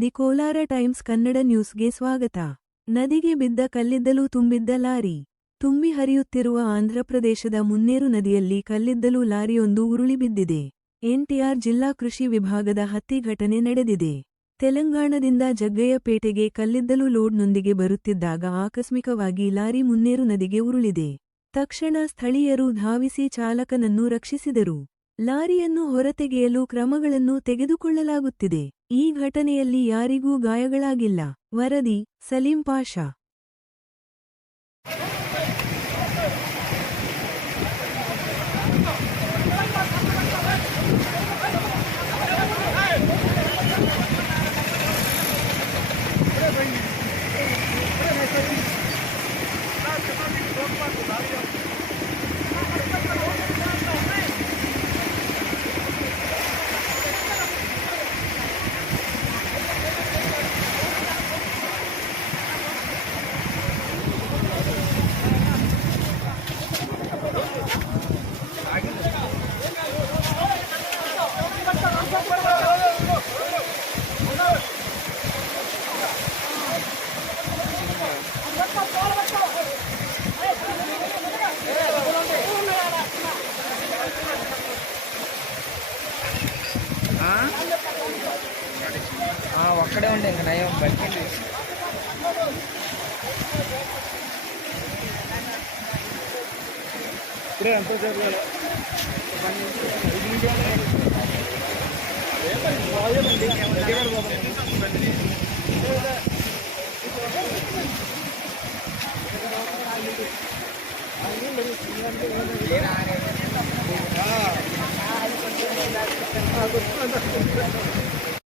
ದಿ ಕೋಲಾರ ಟೈಮ್ಸ್ ಕನ್ನಡ ನ್ಯೂಸ್ಗೆ ಸ್ವಾಗತ. ನದಿಗೆ ಬಿದ್ದ ಕಲ್ಲಿದ್ದಲು ತುಂಬಿದ್ದ ಲಾರಿ. ತುಂಬಿ ಹರಿಯುತ್ತಿರುವ ಆಂಧ್ರಪ್ರದೇಶದ ಮುನ್ನೇರು ನದಿಯಲ್ಲಿ ಕಲ್ಲಿದ್ದಲು ಲಾರಿಯೊಂದು ಉರುಳಿ ಬಿದ್ದಿದೆ. ಎನ್ಟಿಆರ್ ಜಿಲ್ಲಾ ಕೃಷಿ ವಿಭಾಗದ ಹತ್ತಿ ಘಟನೆ ನಡೆದಿದೆ. ತೆಲಂಗಾಣದಿಂದ ಜಗ್ಗಯ್ಯಪೇಟೆಗೆ ಕಲ್ಲಿದ್ದಲು ಲೋಡ್ನೊಂದಿಗೆ ಬರುತ್ತಿದ್ದಾಗ ಆಕಸ್ಮಿಕವಾಗಿ ಲಾರಿ ಮುನ್ನೇರು ನದಿಗೆ ಉರುಳಿದೆ. ತಕ್ಷಣ ಸ್ಥಳೀಯರು ಧಾವಿಸಿ ಚಾಲಕನನ್ನು ರಕ್ಷಿಸಿದರು. ಲಾರಿಯನ್ನು ಹೊರತೆಗೆಯಲು ಕ್ರಮಗಳನ್ನು ತೆಗೆದುಕೊಳ್ಳಲಾಗುತ್ತಿದೆ. ಈ ಘಟನೆಯಲ್ಲಿ ಯಾರಿಗೂ ಗಾಯಗಳಾಗಿಲ್ಲ. ವರದಿ ಸಲೀಂ ಪಾಷಾ. ఒక్కడే ఉండే ఇంకా నయం బతికింది. ఇప్పుడే ఎంతసేపు